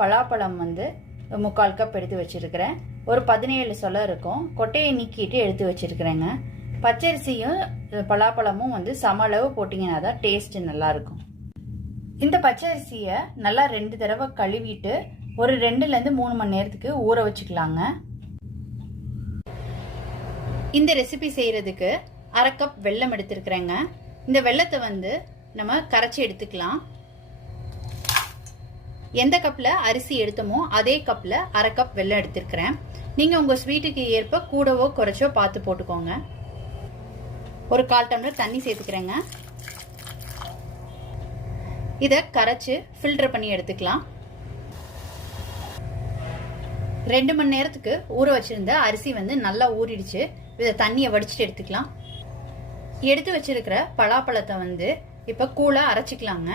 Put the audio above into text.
பலாப்பழம் வந்து 3/4 கப் எடுத்து வச்சிருக்கிறேன். ஒரு 17 சொலை இருக்கும். கொட்டையை நீக்கிட்டு எடுத்து வச்சிருக்கிறேங்க. பச்சரிசியும் பலாப்பழமும் வந்து சம அளவு போட்டிங்கன்னா தான் டேஸ்ட் நல்லா இருக்கும். இந்த பச்சரிசியை நல்லா 2 தடவை கழுவிட்டு ஒரு 2லேருந்து 3 மணி நேரத்துக்கு ஊற வச்சுக்கலாங்க. இந்த ரெசிபி செய்யறதுக்கு 1/2 கப் வெல்லம் எடுத்துருக்கிறேங்க. இந்த வெல்லத்தை வந்து நம்ம கரைச்சி எடுத்துக்கலாம். எந்த கப்பில் அரிசி எடுத்தோமோ அதே கப்பில் 1/2 கப் வெல்லம் எடுத்துருக்கிறேன். நீங்கள் உங்கள் ஸ்வீட்டுக்கு ஏற்ப கூடவோ குறைச்சோ பார்த்து போட்டுக்கோங்க. ஒரு 1/4 டம்ளர் தண்ணி சேர்த்துக்கிறேங்க. இதை கரைச்சி ஃபில்டர் பண்ணி எடுத்துக்கலாம். 2 மணி நேரத்துக்கு ஊற வச்சிருந்த அரிசி வந்து நல்லா ஊறிடுச்சு. இதை தண்ணியை வடிச்சிட்டு எடுத்துக்கலாம். எடுத்து வச்சிருக்கிற பலாப்பழத்தை வந்து இப்போ கூழா அரைச்சிக்கலாங்க.